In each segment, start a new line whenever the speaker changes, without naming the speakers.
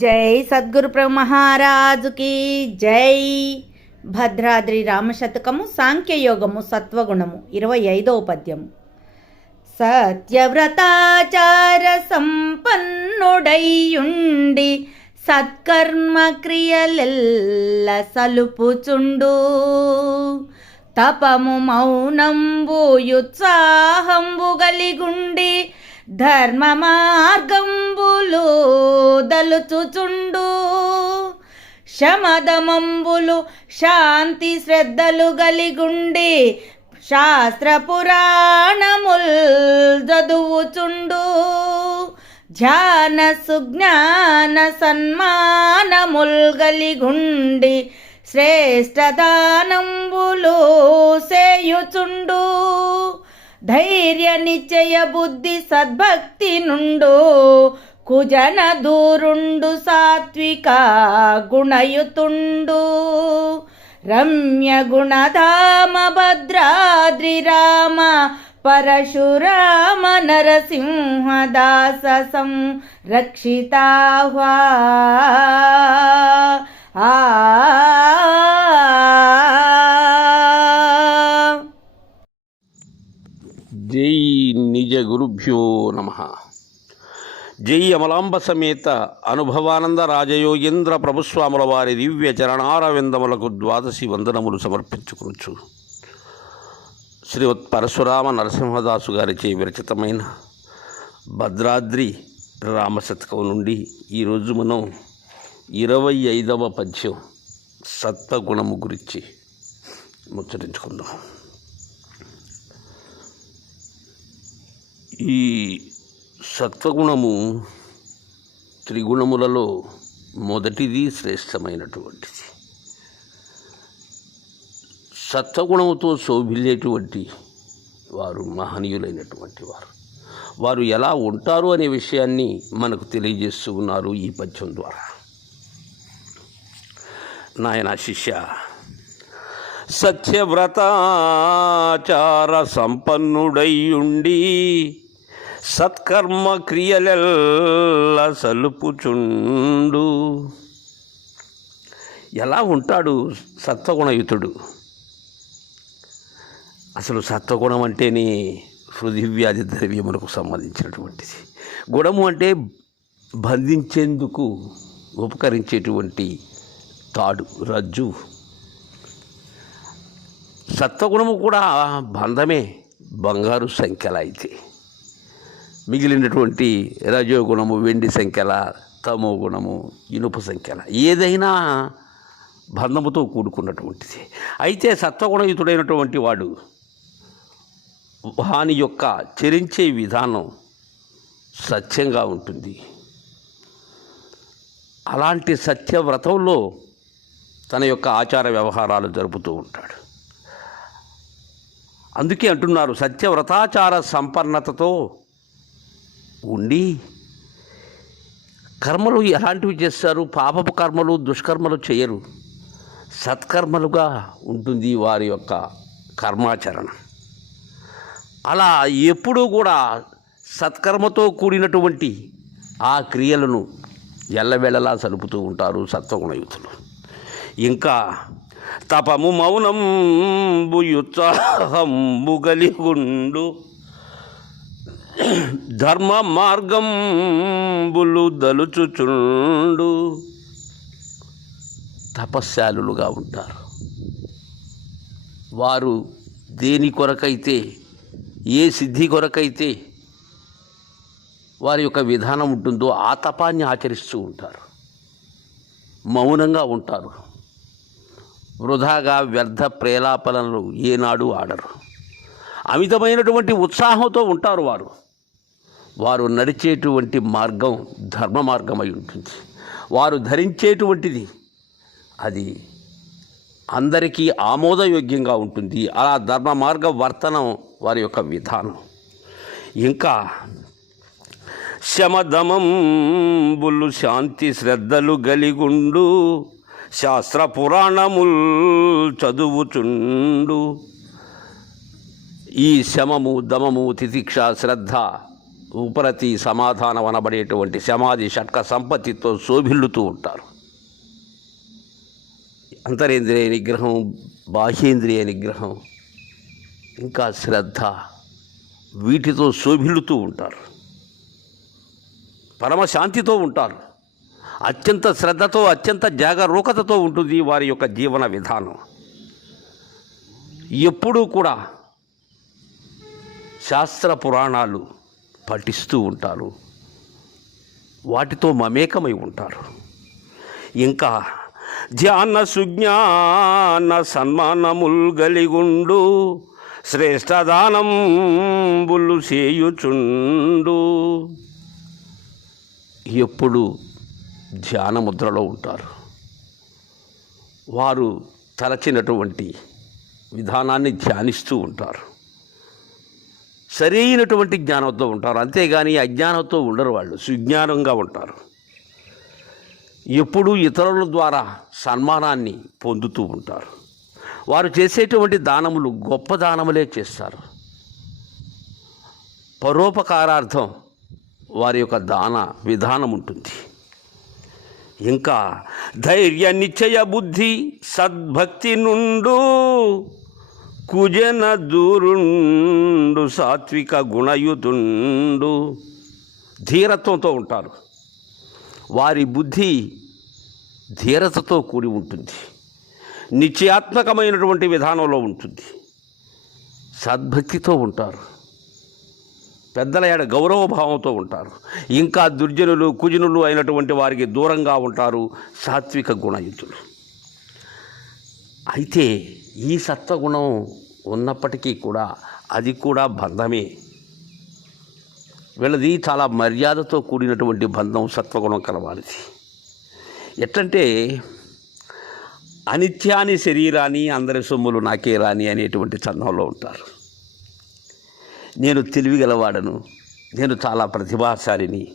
జై సద్గురు ప్రభు మహారాజుకి జై. భద్రాద్రి రామశతకము సాంఖ్యయోగము సత్వగుణము ఇరవై ఐదవ పద్యము. సత్యవ్రతాచార సంపన్నుడైయుండి సత్కర్మ క్రియలెల్ల సలుపుచుండు. తపము మౌనంబు యుత్సాహంబు గలిగుండి ధర్మ మార్గం మార్గంబులు దలుచుచుండు. శమదమంబులు శాంతి శ్రద్ధలు గలిగుండి శాస్త్ర పురాణముల్ చదువుచుండు. ధ్యాన సుజ్ఞాన సన్మానముల్ గలిగుండి శ్రేష్ఠ దానంబులు సేయుచుండు. ధైర్య నిశ్చయ బుద్ధి సద్భక్తి నుండు కుజన దూరుండు సాత్విక గుణయుతుండు. రమ్య గుణధామ భద్రాద్రి రామ పరశురామ నరసింహదాస సంరక్షితాహ్వా. ఆ.
జై నిజ గురుభ్యో నమ. జై అమలాంబ సమేత అనుభవానంద రాజయోగేంద్ర ప్రభుస్వాముల వారి దివ్య చరణారవిందములకు ద్వాదశి వందనములు సమర్పించుకునుచు. శ్రీవత్ పరశురామ నరసింహదాసు గారిచే విరచితమైన భద్రాద్రి రామశతకం నుండి ఈరోజు మనం ఇరవై ఐదవ పద్యం సత్వగుణము గురించి ముచ్చరించుకుందాం ఈ సత్వగుణము త్రిగుణములలో మొదటిది శ్రేష్టమైనటువంటిది. సత్వగుణముతో శోభిల్లేటువంటి వారు మహనీయులైనటువంటి వారు. వారు ఎలా ఉంటారు అనే విషయాన్ని మనకు తెలియజేస్తూ ఉన్నారు ఈ పద్యం ద్వారా. నాయన శిష్య సత్యవ్రతాచార సంపన్నుడై ఉండి సత్కర్మ క్రియలెల్ల సలుపుచుండు. ఎలా ఉంటాడు సత్వగుణయుతుడు? అసలు సత్వగుణం అంటేనే హృదివ్యాధి ద్రవ్యములకు సంబంధించినటువంటిది. గుణము అంటే బంధించేందుకు ఉపకరించేటువంటి తాడు రజ్జు. సత్వగుణము కూడా బంధమే బంగారు సంఖ్యల అయితే మిగిలినటువంటి రజోగుణము వెండి సంఖ్యల తమో గుణము ఇనుప సంఖ్యల ఏదైనా బంధముతో కూడుకున్నటువంటిది. అయితే సత్వగుణయుతుడైనటువంటి వాడు వాని యొక్క చరించే విధానం సత్యంగా ఉంటుంది. అలాంటి సత్యవ్రతంలో తన యొక్క ఆచార వ్యవహారాలు జరుపుతూ ఉంటాడు. అందుకే అంటున్నారు సత్యవ్రతాచార సంపన్నతతో ఉండి కర్మలు ఎలాంటివి చేస్తారు? పాపపు కర్మలు దుష్కర్మలు చేయరు. సత్కర్మలుగా ఉంటుంది వారి యొక్క కర్మాచరణ. అలా ఎప్పుడూ కూడా సత్కర్మతో కూడినటువంటి ఆ క్రియలను ఎల్లవేళలా సలుపుతూ ఉంటారు సత్వగుణయుతులు ఇంకా తపము మౌనం యుత్సాహంబు గలిగుండు ధర్మ మార్గంబులు దలుచుచుండు. తపస్శాలులుగా ఉంటారు. వారు దేని కొరకైతే ఏ సిద్ధి కొరకైతే వారి యొక్క విధానం ఉంటుందో ఆ తపాన్ని ఆచరిస్తూ ఉంటారు. మౌనంగా ఉంటారు. వృధాగా వ్యర్థ ప్రేలాపనలు ఏనాడు ఆడరు. అమితమైనటువంటి ఉత్సాహంతో ఉంటారు వారు. వారు నడిచేటువంటి మార్గం ధర్మ మార్గమై ఉంటుంది. వారు ధరించేటువంటిది అది అందరికీ ఆమోదయోగ్యంగా ఉంటుంది. అలా ధర్మ మార్గ వర్తనం వారి యొక్క విధానం. ఇంకా శమదమంబులు శాంతి శ్రద్ధలు గలిగుండు శాస్త్ర పురాణముల్ చదువుచుండు. ఈ శమము దమము తితిక్ష శ్రద్ధ ఉపరతి సమాధానం అనబడేటువంటి సమాధి షట్క సంపత్తితో శోభిల్లుతూ ఉంటారు. అంతరేంద్రియ నిగ్రహం బాహ్యేంద్రియ నిగ్రహం ఇంకా శ్రద్ధ వీటితో శోభిల్లుతూ ఉంటారు. పరమశాంతితో ఉంటారు. అత్యంత శ్రద్ధతో అత్యంత జాగరూకతతో ఉంటుంది వారి యొక్క జీవన విధానం. ఎప్పుడూ కూడా శాస్త్ర పురాణాలు పఠిస్తూ ఉంటారు. వాటితో మమేకమై ఉంటారు. ఇంకా ధ్యాన సుజ్ఞాన సన్మానముల్ గలిగుండు శ్రేష్టదానం బుల్లు చేయుచుండు. ఎప్పుడు ధ్యాన ముద్రలో ఉంటారు. వారు తలచినటువంటి విధానాన్ని ధ్యానిస్తూ ఉంటారు. సరైనటువంటి జ్ఞానంతో ఉంటారు. అంతేగాని అజ్ఞానంతో ఉండరు వాళ్ళు. సుజ్ఞానంగా ఉంటారు. ఎప్పుడూ ఇతరుల ద్వారా సన్మానాన్ని పొందుతూ ఉంటారు. వారు చేసేటువంటి దానములు గొప్ప దానములే చేస్తారు. పరోపకారార్థం వారి యొక్క దాన విధానం ఉంటుంది. ఇంకా ధైర్య నిశ్చయ బుద్ధి సద్భక్తి నుండు కుజన దూరుండు సాత్విక గుణయుతుండు. ధీరత్వంతో ఉంటారు. వారి బుద్ధి ధీరతతో కూడి ఉంటుంది. నిశ్చయాత్మకమైనటువంటి విధానంలో ఉంటుంది. సద్భక్తితో ఉంటారు. పెద్దల ఏడ గౌరవభావంతో ఉంటారు. ఇంకా దుర్జనులు కుజనులు అయినటువంటి వారికి దూరంగా ఉంటారు సాత్విక గుణయుతులు. అయితే ఈ సత్వగుణం ఉన్నప్పటికీ కూడా అది కూడా బంధమే. వీళ్ళది చాలా మర్యాదతో కూడినటువంటి బంధం సత్వగుణం కలవాలిది ఎట్లంటే అనిత్యాని శరీరాన్ని అందరి సొమ్ములు నాకే రాని అనేటువంటి చందంలో ఉంటారు. నేను తెలివిగలవాడను నేను చాలా ప్రతిభాశాలిని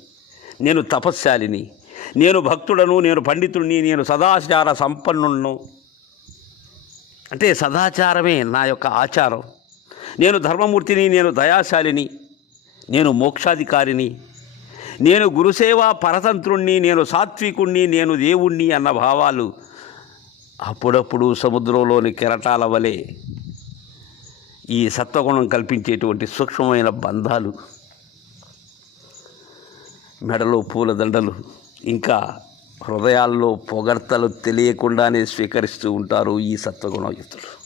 నేను తపశ్శాలిని నేను భక్తుడను నేను పండితుడిని నేను సదాచార సంపన్నులను అంటే సదాచారమే నా యొక్క ఆచారం. నేను ధర్మమూర్తిని నేను దయాశాలిని నేను మోక్షాధికారిని నేను గురుసేవా పరతంత్రుణ్ణి నేను సాత్వికుణ్ణి నేను దేవుణ్ణి అన్న భావాలు అప్పుడప్పుడు సముద్రంలోని కెరటాల వలె ఈ సత్వగుణం కల్పించేటువంటి సూక్ష్మమైన బంధాలు మెడలో పూలదండలు ఇంకా హృదయాల్లో పొగడ్తలు తెలియకుండానే స్వీకరిస్తూ ఉంటారు ఈ సత్వగుణయుతులు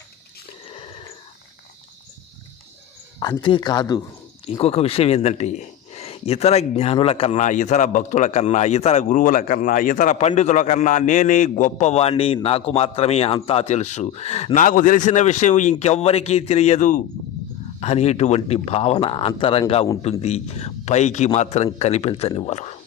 అంతేకాదు ఇంకొక విషయం ఏంటంటే ఇతర జ్ఞానుల కన్నా ఇతర భక్తుల కన్నా ఇతర గురువుల కన్నా ఇతర పండితుల కన్నా నేనే గొప్పవాణ్ణి నాకు మాత్రమే అంతా తెలుసు. నాకు తెలిసిన విషయం ఇంకెవ్వరికీ తెలియదు అనేటువంటి భావన అంతరంగా ఉంటుంది. పైకి మాత్రం కనిపించనివ్వరు.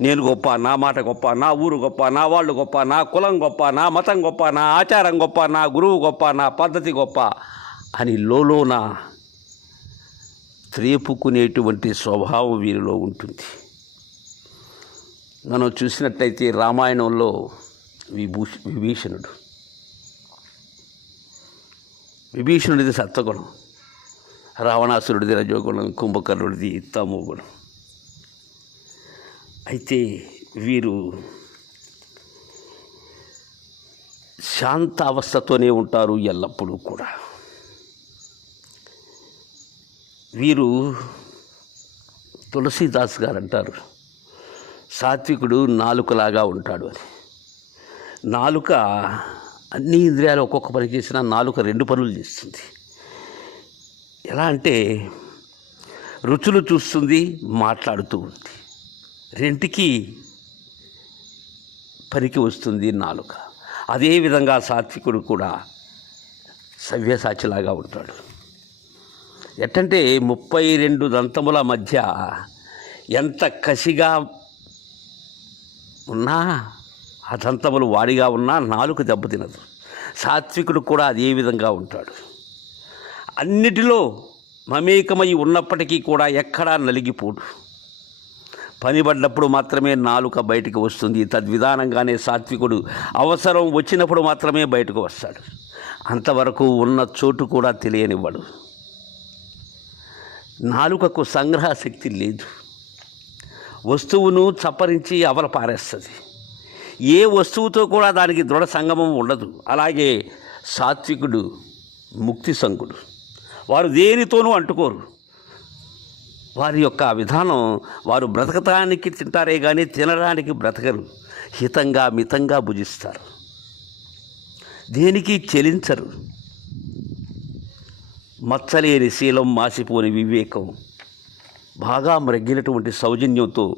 నేను గొప్ప నా మాట గొప్ప నా ఊరు గొప్ప నా వాళ్ళు గొప్ప నా కులం గొప్ప నా మతం గొప్ప నా ఆచారం గొప్ప నా గురువు గొప్ప నా పద్ధతి గొప్ప అని లోలోన త్రేపుకునేటువంటి స్వభావం వీరిలో ఉంటుంది. మనం చూసినట్టయితే రామాయణంలో విభూష విభీషణుడు. విభీషణుడిది సత్వగుణం రావణాసురుడిది రజోగుణం కుంభకర్ణుడిది తమోగుణం. అయితే వీరు శాంత అవస్థతోనే ఉంటారు ఎల్లప్పుడూ కూడా. వీరు తులసీదాస్ గారు అంటారు సాత్వికుడు నాలుకలాగా ఉంటాడు అని. నాలుక అన్ని ఇంద్రియాలు ఒక్కొక్క పని చేసినా నాలుక రెండు పనులు చేస్తుంది. ఎలా అంటే రుచులు చూస్తుంది మాట్లాడుతూ ఉంది. రెంటికి పనికి వస్తుంది నాలుక. అదేవిధంగా సాత్వికుడు కూడా సవ్యసాచిలాగా ఉంటాడు. ఎట్టంటే ముప్పై రెండు దంతముల మధ్య ఎంత కసిగా ఉన్నా ఆ దంతములు వాడిగా ఉన్నా నాలుక దెబ్బతినదు. సాత్వికుడు కూడా అదే విధంగా ఉంటాడు. అన్నిటిలో మమేకమై ఉన్నప్పటికీ కూడా ఎక్కడా నలిగిపోడు. పని పడ్డప్పుడు మాత్రమే నాలుక బయటకు వస్తుంది. తద్విధానంగానే సాత్వికుడు అవసరం వచ్చినప్పుడు మాత్రమే బయటకు వస్తాడు. అంతవరకు ఉన్న చోటు కూడా తెలియనివ్వడు. నాలుకకు సంగ్రహ శక్తి లేదు. వస్తువును చప్పరించి అవల పారేస్తుంది. ఏ వస్తువుతో కూడా దానికి దృఢ సంగమం ఉండదు. అలాగే సాత్వికుడు ముక్తి సంగుడు. వారు దేనితోనూ అంటుకోరు. వారి యొక్క విధానం వారు బ్రతకటానికి తింటారే కానీ తినడానికి బ్రతకరు. హితంగా మితంగా భుజిస్తారు. దేనికి చెలించరు. మచ్చలేని శీలం మాసిపోని వివేకం. బాగా మ్రగ్గినటువంటి సౌజన్యంతో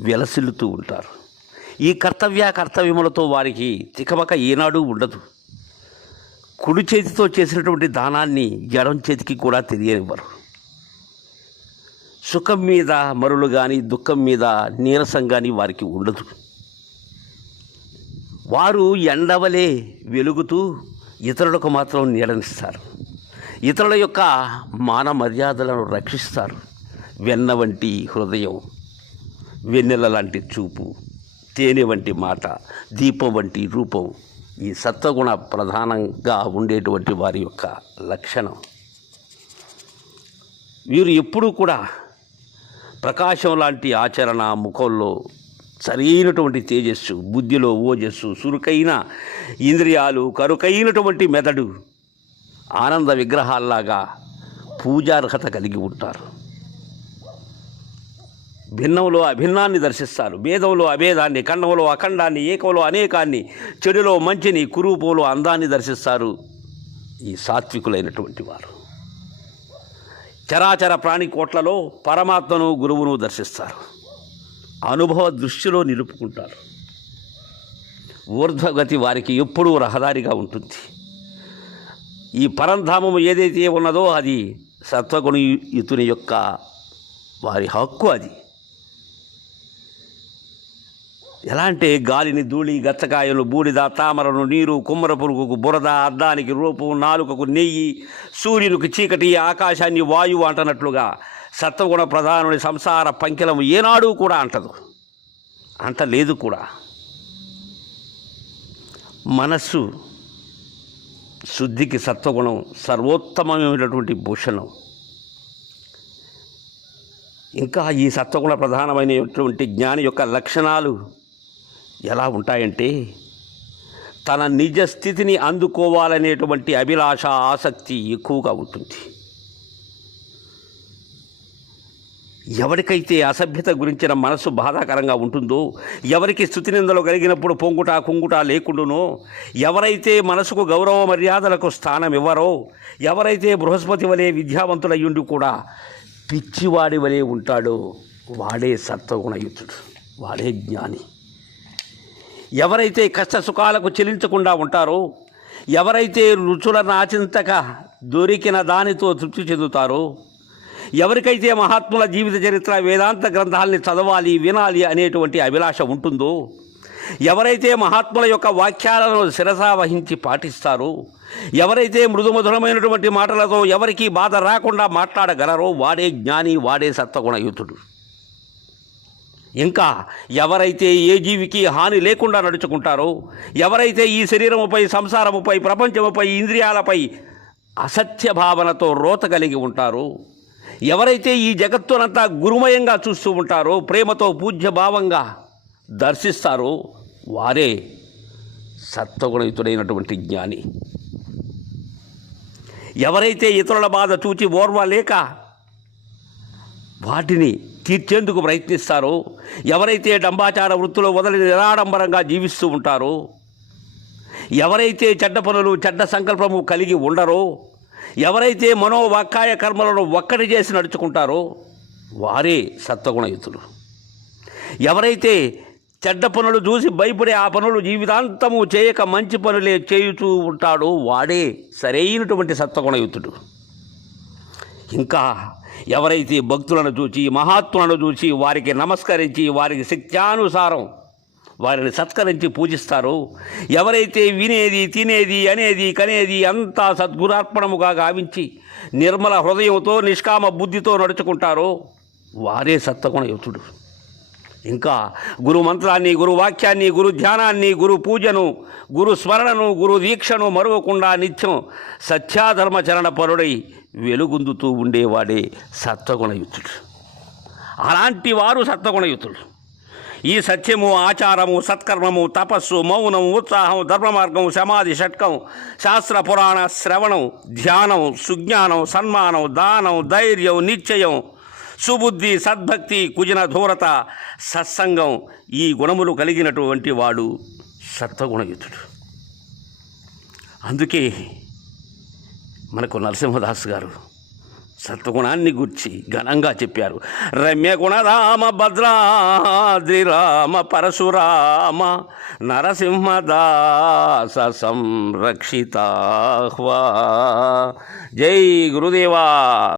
వెలసిల్లుతూ ఉంటారు. ఈ కర్తవ్య కర్తవ్యములతో వారికి తికమక ఏనాడు ఉండదు. కుడి చేతితో చేసినటువంటి దానాన్ని ఎడం చేతికి కూడా తెలియనివ్వరు. సుఖం మీద మరులు కానీ దుఃఖం మీద నీరసం కానీ వారికి ఉండదు. వారు ఎండవలే వెలుగుతూ ఇతరులకు మాత్రం నీడనిస్తారు. ఇతరుల యొక్క మాన మర్యాదలను రక్షిస్తారు. వెన్న వంటి హృదయం వెన్నెల లాంటి చూపు తేనె వంటి మాట దీపం వంటి రూపం ఈ సత్వగుణ ప్రధానంగా ఉండేటువంటి వారి యొక్క లక్షణం. వీరు ఎప్పుడూ కూడా ప్రకాశం లాంటి ఆచరణ ముఖంలో సరైనటువంటి తేజస్సు బుద్ధిలో ఓజస్సు సురుకైన ఇంద్రియాలు కరుకైనటువంటి మెదడు ఆనంద విగ్రహాల్లాగా పూజార్హత కలిగి ఉంటారు. భిన్నంలో అభిన్నాన్ని దర్శిస్తారు. భేదంలో అభేదాన్ని ఖండంలో అఖండాన్ని ఏకంలో అనేకాన్ని చెడులో మంచిని కురూపంలో అందాన్ని దర్శిస్తారు ఈ సాత్వికులైనటువంటి వారు. చరాచర ప్రాణి కోట్లలో పరమాత్మను గురువును దర్శిస్తారు. అనుభవ దృష్టిలో నిలుపుకుంటారు. ఊర్ధ్వగతి వారికి ఎప్పుడూ రహదారిగా ఉంటుంది. ఈ పరంధామము ఏదైతే ఉన్నదో అది సత్వగుణయుతుని యొక్క వారి హక్కు అది. ఎలా అంటే గాలిని ధూళి గచ్చకాయలు బూడిద తామరను నీరు కుమ్మర పురుగుకు బురద అద్దానికి రూపం నాలుకకు నెయ్యి సూర్యునికి చీకటి ఆకాశాన్ని వాయువు అంటనట్లుగా సత్వగుణ ప్రధానుని సంసార పంకిలము ఏనాడు కూడా అంటదు. అంత లేదు కూడా. మనస్సు శుద్ధికి సత్వగుణం సర్వోత్తమమైనటువంటి భూషణం. ఇంకా ఈ సత్వగుణ ప్రధానమైనటువంటి జ్ఞాని యొక్క లక్షణాలు ఎలా ఉంటాయంటే తన నిజ స్థితిని అందుకోవాలనేటువంటి అభిలాష ఆసక్తి ఎక్కువగా ఉంటుంది. ఎవరికైతే అసభ్యత గురించిన మనసు బాధాకరంగా ఉంటుందో ఎవరికి స్థుతి నిందలు కలిగినప్పుడు పొంగుట కుంగుట లేకుండానో ఎవరైతే మనసుకు గౌరవ మర్యాదలకు స్థానం ఇవ్వరో ఎవరైతే బృహస్పతి వలె విద్యావంతులయ్యుండి కూడా పిచ్చివాడి వలె ఉంటాడో వాడే సత్వగుణయుతుడు వాడే జ్ఞాని. ఎవరైతే కష్ట సుఖాలకు చెలించకుండా ఉంటారో ఎవరైతే రుచుల నాచింతక దొరికిన దానితో తృప్తి చెందుతారో ఎవరికైతే మహాత్ముల జీవిత చరిత్ర వేదాంత గ్రంథాలని చదవాలి వినాలి అనేటువంటి అభిలాష ఉంటుందో ఎవరైతే మహాత్ముల యొక్క వాక్యాలను శిరసా వహించి పాటిస్తారో ఎవరైతే మృదుమధురమైనటువంటి మాటలతో ఎవరికి బాధ రాకుండా మాట్లాడగలరో వాడే జ్ఞాని వాడే సత్వగుణయుతుడు. ఇంకా ఎవరైతే ఏ జీవికి హాని లేకుండా నడుచుకుంటారో ఎవరైతే ఈ శరీరముపై సంసారముపై ప్రపంచముపై ఇంద్రియాలపై అసత్య భావనతో రోత కలిగి ఉంటారో ఎవరైతే ఈ జగత్తునంతా గురుమయంగా చూస్తూ ఉంటారో ప్రేమతో పూజ్య భావంగా దర్శిస్తారో వారే సత్వగుణయుతుడైనటువంటి జ్ఞాని. ఎవరైతే ఇతరుల బాధ చూచి ఓర్వలేక వాటిని తీర్చేందుకు ప్రయత్నిస్తారో ఎవరైతే డంబాచార వృత్తిలో వదిలి నిరాడంబరంగా జీవిస్తూ ఉంటారో ఎవరైతే చెడ్డ పనులు చెడ్డ సంకల్పము కలిగి ఉండరో ఎవరైతే మనోవాక్కాయ కర్మలను ఒక్కటి చేసి నడుచుకుంటారో వారే సత్వగుణయుతులు. ఎవరైతే చెడ్డ పనులు చూసి భయపడే ఆ పనులు జీవితాంతము చేయక మంచి పనులే చేయుతూ ఉంటాడో వాడే సరైనటువంటి సత్వగుణయుతుడు. ఇంకా ఎవరైతే భక్తులను చూచి మహాత్ములను చూచి వారికి నమస్కరించి వారికి శక్త్యానుసారం వారిని సత్కరించి పూజిస్తారో ఎవరైతే వినేది తినేది అనేది కనేది అంతా సద్గురార్పణముగా గావించి నిర్మల హృదయంతో నిష్కామ బుద్ధితో నడుచుకుంటారో వారే సత్వగుణయుతుడు ఇంకా గురు మంత్రాన్ని గురు వాక్యాన్ని గురు ధ్యానాన్ని గురు పూజను గురు స్మరణను గురు దీక్షను మరువకుండా నిత్యం సత్యాధర్మచరణ పరుడై వెలుగొందుతూ ఉండేవాడే సత్వగుణయుతుడు. అలాంటి వారు సత్వగుణయుతుడు ఈ సత్యము ఆచారము సత్కర్మము తపస్సు మౌనం ఉత్సాహం ధర్మ మార్గం సమాధి షట్కం శాస్త్ర పురాణ శ్రవణం ధ్యానం సుజ్ఞానం సన్మానం దానం ధైర్యం నిశ్చయం సుబుద్ధి సద్భక్తి కుజిన ధూరత సత్సంగం ఈ గుణములు కలిగినటువంటి వాడు సత్వగుణయుతుడు. అందుకే మనకు నరసింహదాస్ గారు సత్వగుణాన్ని గుర్చి ఘనంగా చెప్పారు. రమ్య రామ భద్రాద్రి రామ పరశురామ నరసింహదాస సంరక్షితాహ్వా. జై గురుదేవా.